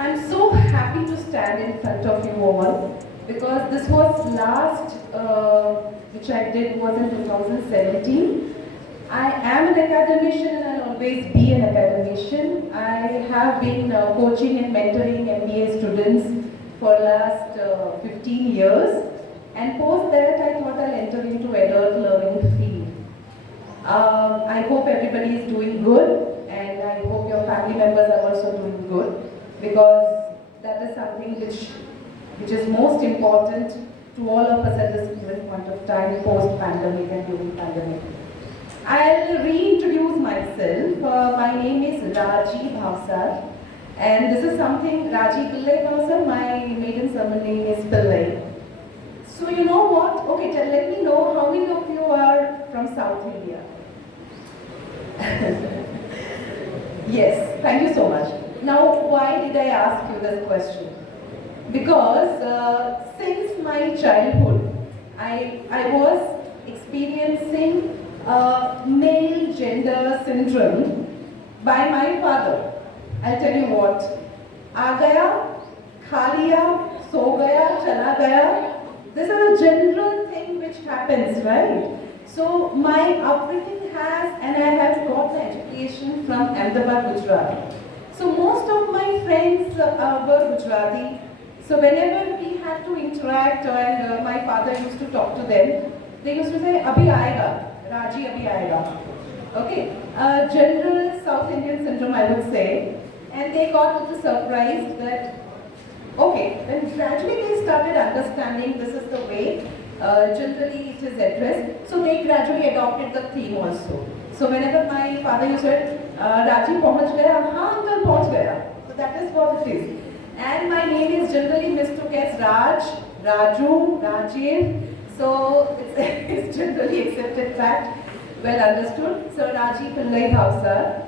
I'm so happy to stand in front of you all because this was last, which I did was in 2017. I am an academician and I'll always be an academician. I have been coaching and mentoring MBA students for last 15 years, and post that I thought I'll enter into adult learning field. I hope everybody is doing good, and I hope your family members are also doing good, because that is something which is most important to all of us at this given point of time, post-pandemic and during pandemic. I'll reintroduce myself. My name is Raji Bhavsar, and this is something Raji Pillai Bhavsar. My maiden surname is Pillai. So you know what? Okay, let me know how many of you are from South India. Yes, thank you so much. Now, why did I ask you this question? Because since my childhood, I was experiencing male gender syndrome by my father. I'll tell you what. आ गया, खा लिया, सो गया, चला गया. This is a general thing which happens, right? So my upbringing has, and I have got the education from Ahmedabad, Gujarat. So most of my friends were Gujarati. So whenever we had to interact, and my father used to talk to them, they used to say, "Abhi aayega, Raji abhi aayega." Okay, general South Indian syndrome, I would say, and they got a little surprised that. Okay, then gradually they started understanding this is the way generally it is addressed. So they gradually adopted the theme also. So whenever my father used to say, Raji pahunch gaya, haan uncle pahunch gaya. So that is what it is. And my name is generally mistook as Raj, Raju, Rajiv. So it's generally accepted fact, well understood. So Raji Pillai Bhavsar.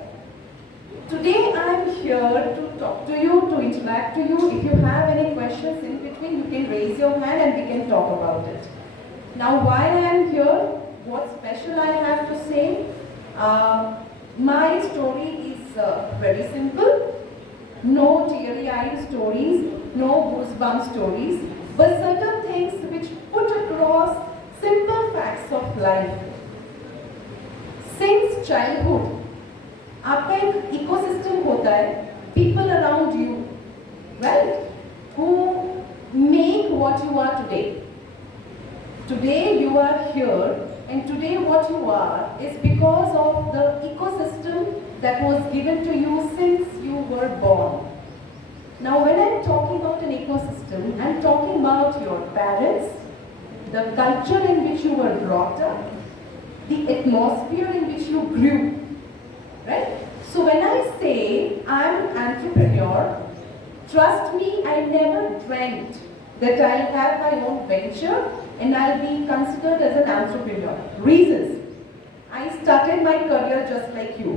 Today I am here to talk to you, to interact to you. If you have any questions in between, you can raise your hand and we can talk about it. Now, why I am here, what special I have to say? My story is very simple. No teary-eyed stories, no goosebump stories, but certain things which put across simple facts of life. Since childhood, आपका एक ecosystem होता है, people around you, right, who make what you are today. Today you are here, and today what you are is because of the ecosystem that was given to you since you were born. Now when I'm talking about an ecosystem, I'm talking about your parents, the culture in which you were brought up, the atmosphere in which you grew. Right? So when I say I'm an entrepreneur, trust me, I never dreamt that I'll have my own venture and I'll be considered as an entrepreneur. Reasons. I started my career just like you.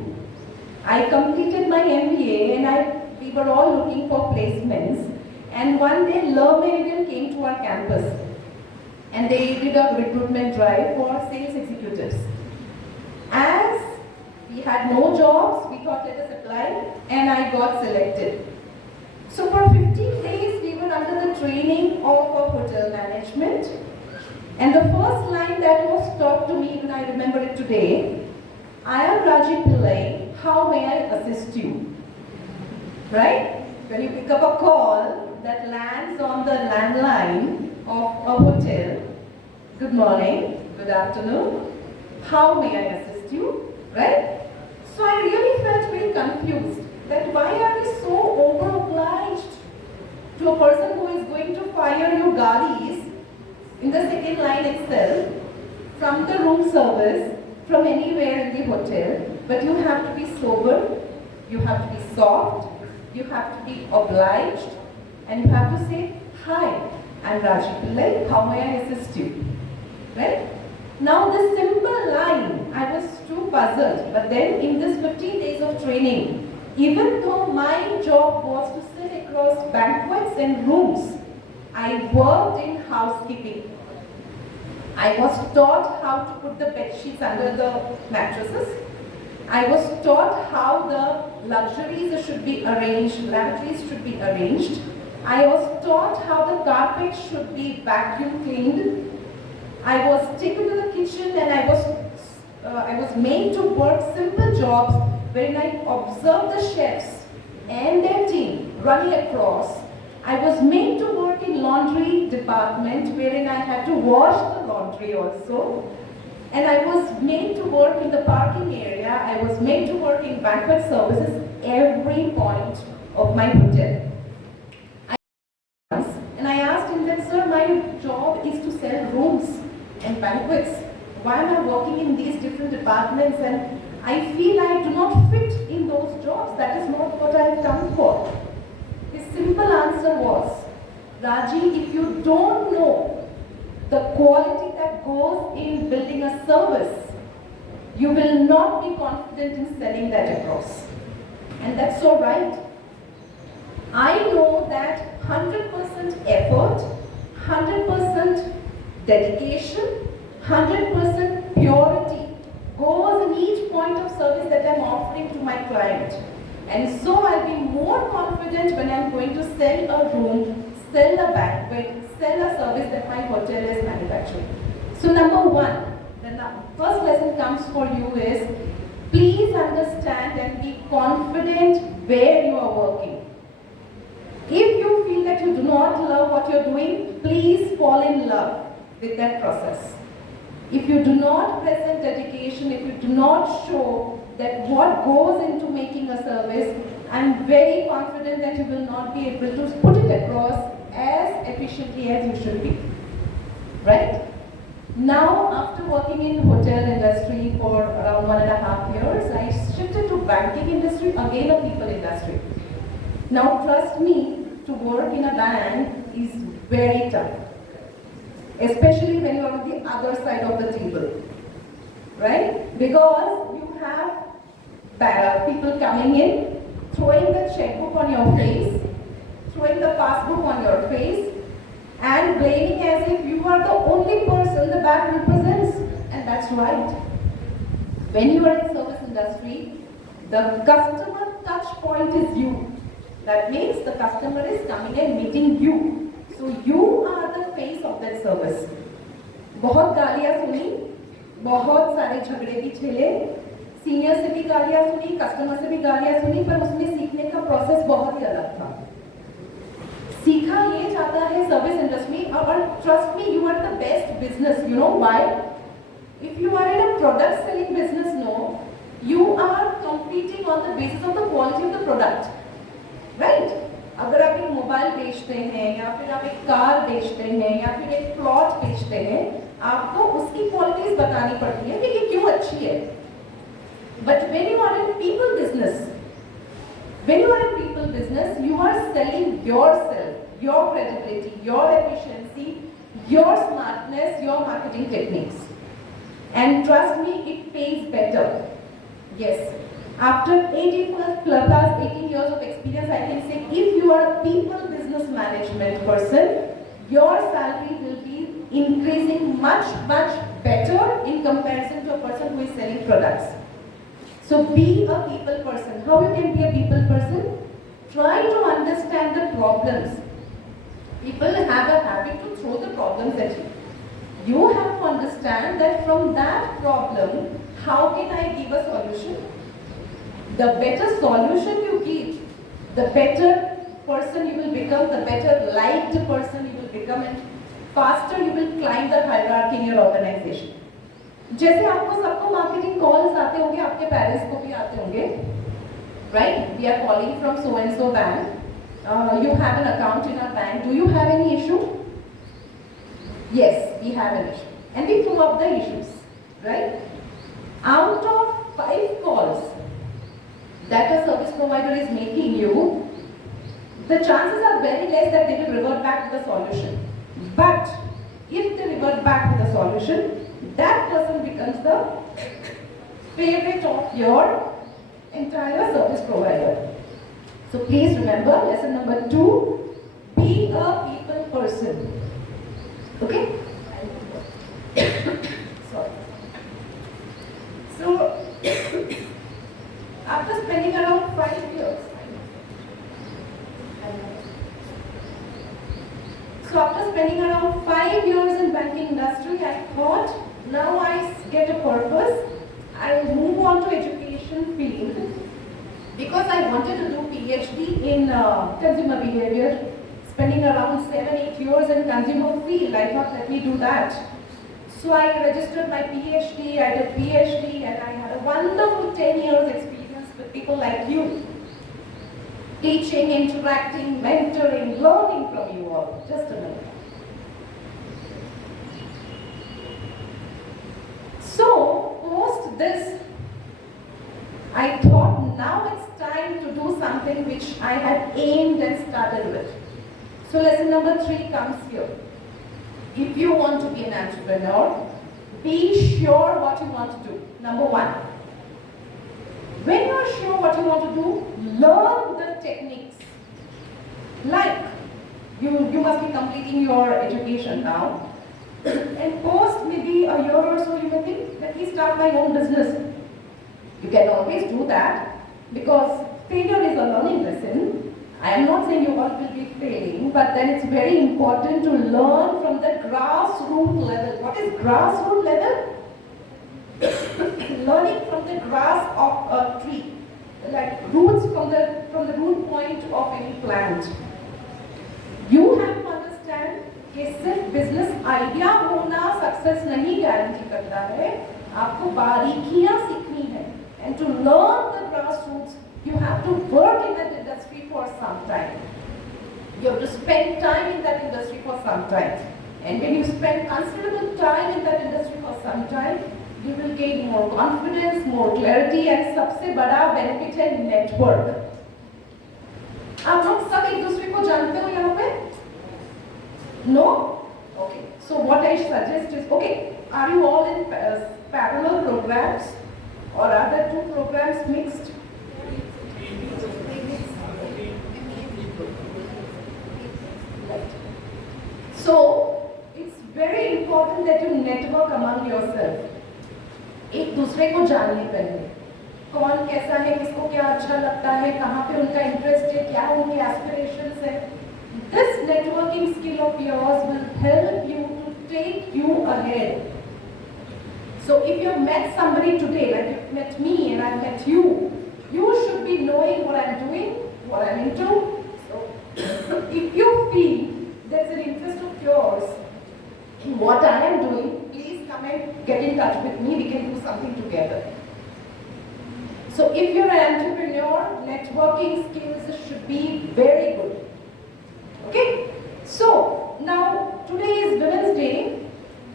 I completed my MBA and we were all looking for placements, and one day Eminent came to our campus and they did a recruitment drive for sales executives. As we had no jobs, we thought let us apply, and I got selected. So for 15 days we were under the training of a hotel management, and the first line that was taught to me, and I remember it today, I am Raji Pillai, how may I assist you? Right? When you pick up a call that lands on the landline of a hotel, good morning, good afternoon, how may I assist you? Right? So I really felt very confused that why are we so over-obliged to a person who is going to fire you galis in the second line itself, from the room service, from anywhere in the hotel, but you have to be sober, you have to be soft, you have to be obliged, and you have to say, hi, I'm Raji Pillai, how may I assist you? Right? Now this simple line, I was too puzzled, but then in this 15 days of training, even though my job was to sit across banquets and rooms, I worked in housekeeping. I was taught how to put the bed sheets under the mattresses. I was taught how the luxuries should be arranged, lavatories should be arranged. I was taught how the carpet should be vacuum cleaned. I was taken to the kitchen and I was made to work simple jobs wherein I observed the chefs and their team running across. I was made to work in laundry department wherein I had to wash the laundry also. And I was made to work in the parking area. I was made to work in banquet services every point of my hotel. And I asked him that, sir, my job is to sell rooms and banquets. Why am I working in these different departments? And I feel I do not fit in those jobs. That is not what I have come for. His simple answer was, Raji, if you don't know the quality that goes in building a service, you will not be confident in selling that across. And that's so right. I know that 100% effort, 100% dedication, 100% purity goes in each point of service that I'm offering to my client. And so I'll be more confident when I'm going to sell a room, sell a banquet, sell a service that my hotel is manufacturing. So number one, the first lesson comes for you is, please understand and be confident where you are working. If you feel that you do not love what you're doing, please fall in love with that process. If you do not present dedication, if you do not show that what goes into making a service, I'm very confident that you will not be able to put it across as efficiently as you should be. Right? Now, after working in hotel industry for around 1.5 years, I shifted to banking industry, again a people industry. Now, trust me, to work in a bank is very tough, especially when you're on the other side of the table, right? Because you have people coming in, throwing the checkbook on your face, throwing the passbook on your face, and blaming as if you are the only person the bank represents. And that's right. When you are in service industry, the customer touch point is you. That means the customer is coming and meeting you. So you are the face of that service. बहुत गालियाँ सुनी, बहुत सारे झगड़े भी झेले, senior से भी गालियाँ सुनी, कस्टमर से भी गालियाँ सुनी, पर उसमें सीखने का प्रोसेस बहुत ही अलग था. सीखा ये जाता है सर्विस इंडस्ट्री, और trust me, you are the best business. You know why? If you are in a product selling business, no, you are competing on the basis of the quality of the product. Right? अगर आप एक mobile बेचते हैं, या फिर आप एक car बेचते हैं, या फिर एक प्लॉट बेचते हैं, आपको उसकी क्वालिटीज बतानी पड़ती है कि ये क्यों अच्छी है. But when you are in people business, when you are in people business, you are selling yourself, your credibility, your efficiency, your smartness, your marketing techniques. And trust me, it pays better. Yes. After 18 years of experience, I can say, if you are a people business management person, your salary will be increasing much, much better in comparison to a person who is selling products. So be a people person. How you can be a people person? Try to understand the problems. People have a habit to throw the problems at you. You have to understand that from that problem, how can I give a solution? The better solution you give, the better person you will become, the better liked person you will become, and faster you will climb the hierarchy in your organization. जैसे आपको सबको marketing calls आते होंगे, आपके parents को भी आते होंगे, right? We are calling from so and so bank, you have an account in our bank, do you have any issue? Yes, we have an issue, and we throw up the issues, right? Out of 5 calls that a service provider is making you, the chances are very less that they will revert back to the solution. But if they revert back to the solution, that person becomes the favorite of your entire service provider. So please remember, lesson number 2, be a people person. Okay? Sorry. So 5 years. So after spending around 5 years in banking industry, I thought, now I get a purpose. I'll move on to education field because I wanted to do PhD in consumer behavior. Spending around 7-8 years in consumer field, I thought, let me do that. So I registered my PhD, I did PhD, and I had a wonderful 10 years experience with people like you. Teaching, interacting, mentoring, learning from you all. Just a minute. So, post this, I thought now it's time to do something which I had aimed and started with. So lesson number 3 comes here. If you want to be an entrepreneur, be sure what you want to do. Number 1. When you are sure what you want to do, learn the techniques. Like, you must be completing your education now. And post maybe a year or so, you may think, let me start my own business. You can always do that because failure is a learning lesson. I am not saying you all will be failing, but then it's very important to learn from the grassroots level. What is grassroots level? Learning from the grass of a tree, like roots from the root point of any plant. You have to understand कि सिर्फ business idea होना success नहीं guarantee करता है, आपको बारीकियां सीखनी है. And to learn the grassroots, you have to work in that industry for some time. You have to spend time in that industry for some time. And when you spend considerable time in that industry for some time, you will gain more confidence, more clarity, and सबसे बड़ा benefit है network. आप लोग सब एक दूसरे को जानते हो यहाँ पे? No? Okay. So what I suggest is, okay, are you all in parallel programs, or are there 2 programs mixed? So it's very important that you network among yourself. एक दूसरे को जानिए पहले, कौन कैसा है, किसको क्या अच्छा लगता है, कहाँ पे उनका इंटरेस्ट है, क्या उनके एस्पिरेशंस है. This networking skill of yours will help you to take you ahead. So if you met somebody today, like you met me and I met you, you should be knowing what I'm doing, what I'm into. So if you feel there's an interest of yours in what I am doing, please come and get in touch with me. We can do something together. So if you're an entrepreneur, networking skills should be very good. Okay? So now today is Women's Day.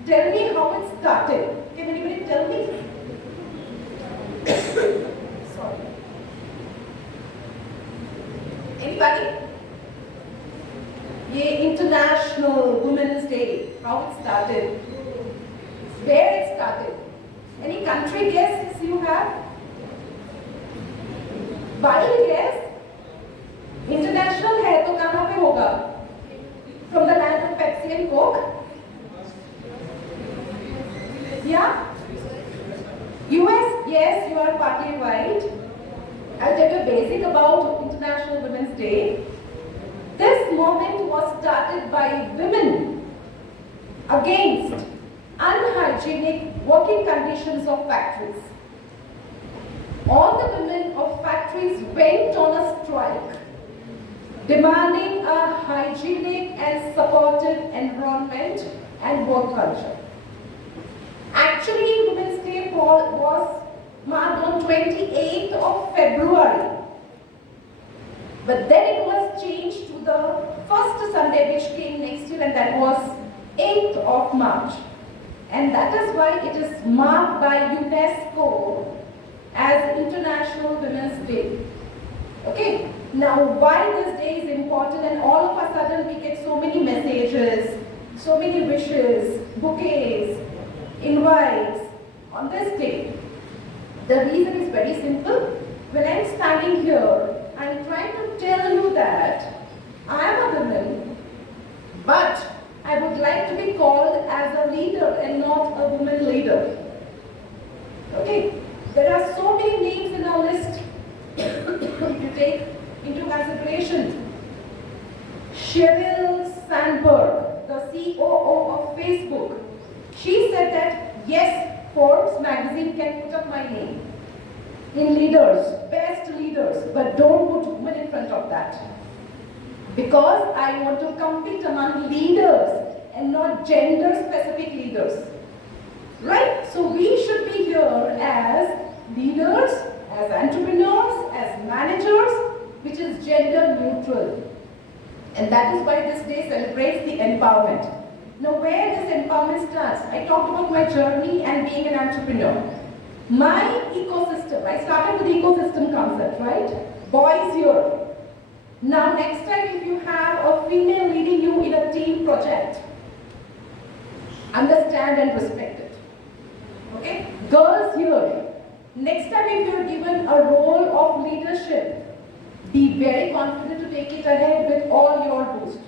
Tell me how it started. Can anybody tell me? Sorry. Anybody? ये International Women's Day, how it started, where it started. Any country guesses you have? Wild guess? International है तो कहाँ पे होगा? From the land of Pepsi and Coke? Yeah? US? Yes, you are partly right. I'll tell you a basic about International Women's Day. This movement was started by women against unhygienic working conditions of factories. All the women of factories went on a strike, demanding a hygienic and supportive environment and work culture. Actually, Women's Day was marked on 28th of February. But then it was changed to the first Sunday which came next year, and that was 8th of March. And that is why it is marked by UNESCO as International Women's Day. Okay? Now, why this day is important, and all of a sudden we get so many messages, so many wishes, bouquets, invites on this day. The reason is very simple. When I'm standing here, I'm trying to tell you that I am a woman, but I would like to be called as a leader and not a woman leader. Okay? There are so many names in our list. take into consideration. Sheryl Sandberg, the COO of Facebook, she said that yes, Forbes magazine can put up my name in leaders, best leaders, but don't put women in front of that. Because I want to compete among leaders and not gender-specific leaders. Right? So we should be here as leaders, as entrepreneurs, as managers, which is gender neutral. And that is why this day celebrates the empowerment. Now where this empowerment starts, I talked about my journey and being an entrepreneur. My ecosystem, I started with the ecosystem concept, right? Boys here. Now next time if you have a female leading you in a team project, understand and respect it. Okay? Girls here. Next time if you're given a role of leadership, be very confident to take it ahead with all your boost.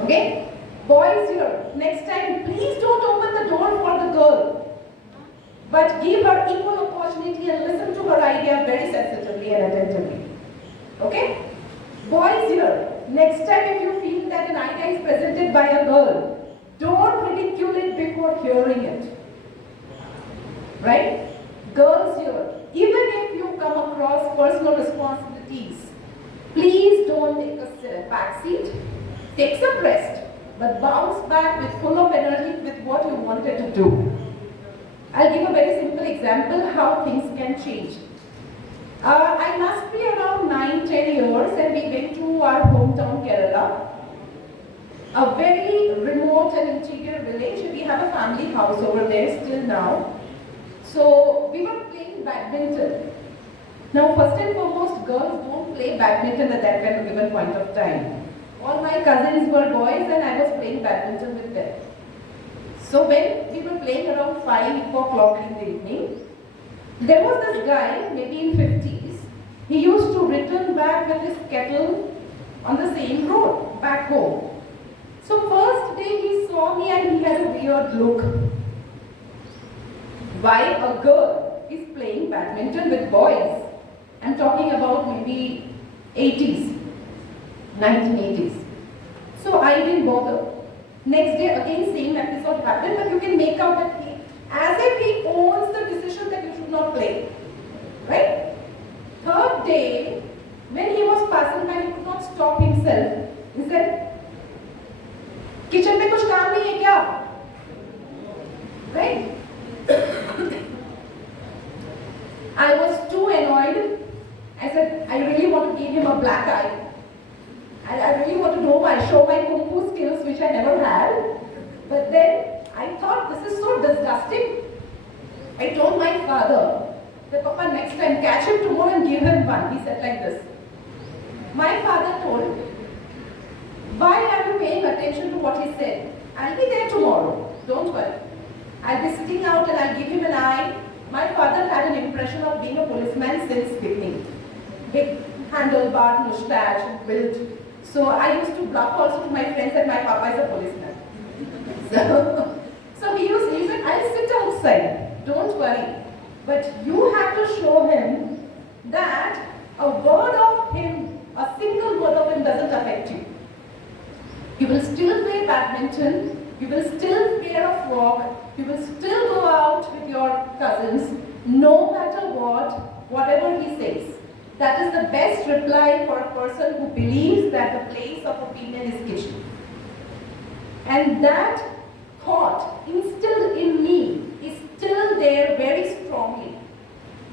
Okay? Boys here. Next time, please don't open the door for the girl, but give her equal opportunity and listen to her idea very sensitively and attentively. Okay? Boys here. Next time if you feel that an idea is presented by a girl, don't ridicule it before hearing it. Right? Girls here. Even if you come across personal responsibilities, please don't take a back seat. Take some rest, but bounce back with full of energy with what you wanted to do. I'll give a very simple example how things can change. I must be around 9-10 years and we went to our hometown Kerala, a very remote and interior village. We have a family house over there still now. So we were playing badminton. Now first and foremost, girls don't play badminton at that kind of given point of time. All my cousins were boys and I was playing badminton with them. So when we were playing around 5 o'clock in the evening, there was this guy, maybe in 50s, he used to return back with his kettle on the same road, back home. So first day he saw me and he had a weird look. Why a girl is playing badminton with boys? I'm talking about maybe 80s, 1980s. So I didn't bother. Next day again same episode happened, but you can make out that he, as if he owns the decision that you should not play. Right? Third day, when he was passing by, he could not stop himself. He said, "Kitchen mein kuch kaam nahi hai kya?" Right? I was too annoyed. I said, I really want to give him a black eye. And I really want to show my kung fu skills, which I never had. But then I thought, this is so disgusting. I told my father that, Papa, next time catch him tomorrow and give him one. He said like this. My father told, why are you paying attention to what he said? I'll be there tomorrow. Don't worry. I'll be sitting out and I'll give him an eye. My father had an impression of being a policeman since beginning. Big handlebar, moustache, built. So I used to bluff also to my friends that my papa is a policeman. So he said, I'll sit outside, don't worry. But you have to show him that a word of him, a single word of him doesn't affect you. You will still play badminton, you will still wear a frock, you will still go out with your cousins, no matter what, whatever he says. That is the best reply for a person who believes that the place of a female is kitchen. And that thought instilled in me is still there very strongly.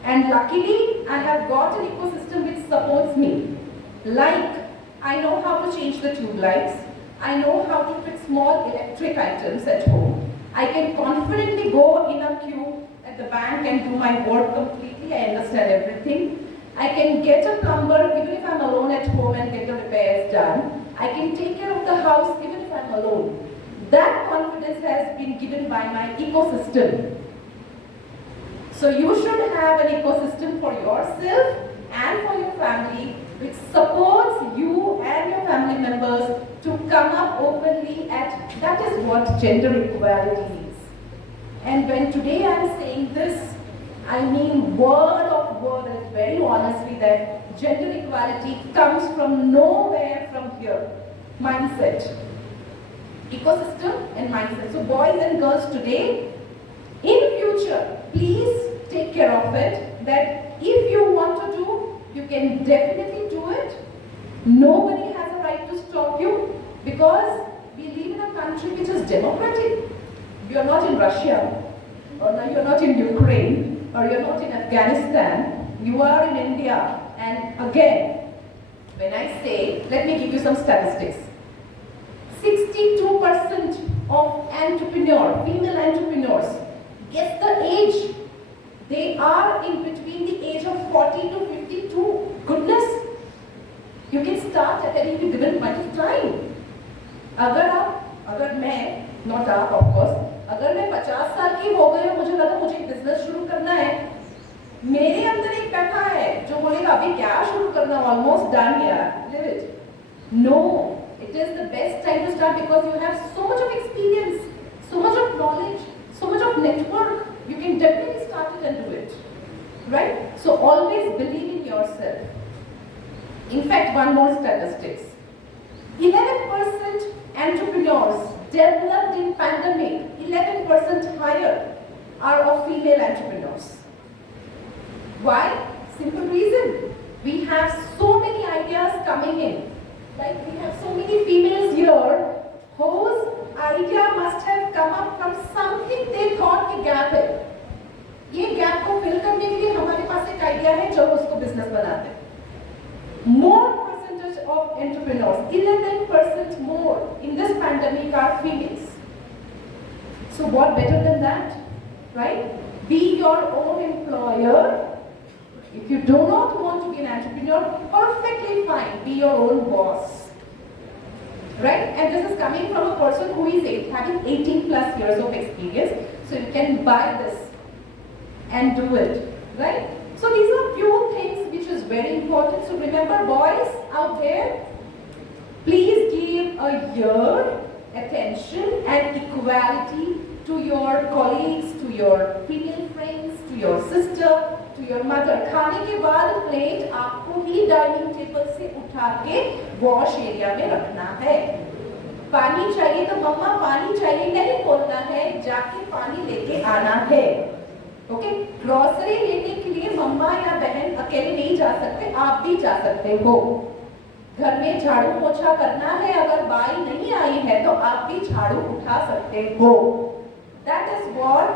And luckily, I have got an ecosystem which supports me. Like, I know how to change the tube lights. I know how to fix small electric items at home. I can confidently go in a queue at the bank and do my work completely. I understand everything. I can get a plumber even if I'm alone at home and get the repairs done. I can take care of the house even if I'm alone. That confidence has been given by my ecosystem. So you should have an ecosystem for yourself and for your family which supports you and your family members to come up openly at, that is what gender equality is. And when today I am saying this, I mean word of word, and it's very you honestly that gender equality comes from nowhere from here. Mindset. Ecosystem and mindset. So boys and girls today, in future, please take care of it, that if you want to do, you can definitely do it. Nobody has a right to stop you, because we live in a country which is democratic. You're not in Russia, or you're not in Ukraine, or you're not in Afghanistan. You are in India. And again, when I say, let me give you some statistics. 62% of female entrepreneurs, guess the age. They are in between the age of 40 to 52. Goodness! You can start at any given point of time. अगर मैं, not आप of course, अगर मैं 50 साल की हो गई और मुझे लगा मुझे एक बिजनेस शुरू करना है, मेरे अंदर एक बैठा है जो बोलेगा अभी क्या शुरू करना, almost done यार, live it. No, it is the best time to start because you have so much of experience, so much of knowledge, so much of network. You can definitely start it and do it, right? So always believe in yourself. In fact, one more statistics. 11% entrepreneurs developed in pandemic, 11% higher are of female entrepreneurs. Why? Simple reason. We have so many ideas coming in. Like we have so many females here whose idea must have come up from something they thought कि gap है. ये gap को fill करने के लिए हमारे पास एक idea है जो उसको business बनाते हैं. More percentage of entrepreneurs, 11% more in this pandemic are females. So what better than that, right? Be your own employer. If you do not want to be an entrepreneur, perfectly fine, be your own boss. Right? And this is coming from a person who is having 18 plus years of experience. So you can buy this and do it. Right? So these are few things which is very important. So remember, boys out there, please give a year attention and equality to your colleagues, to your female friends, to your sister, to your mother. खाने के बाद plate आपको ही dining table से उठा के wash area में रखना है. पानी चाहिए तो मम्मा पानी चाहिए नहीं बोलना है, जाके पानी लेके आना है. ओके? ग्रोसरी लेने के लिए मम्मा या बहन अकेले नहीं जा सकते, आप भी जा सकते हो. घर में झाड़ू पोछा करना है, अगर बाई नहीं आई है तो आप भी झाड़ू उठा सकते हो. That is what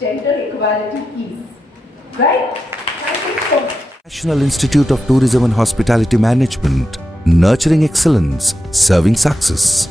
gender equality is. Right? Thank you so much. National Institute of Tourism and Hospitality Management, nurturing excellence, serving success.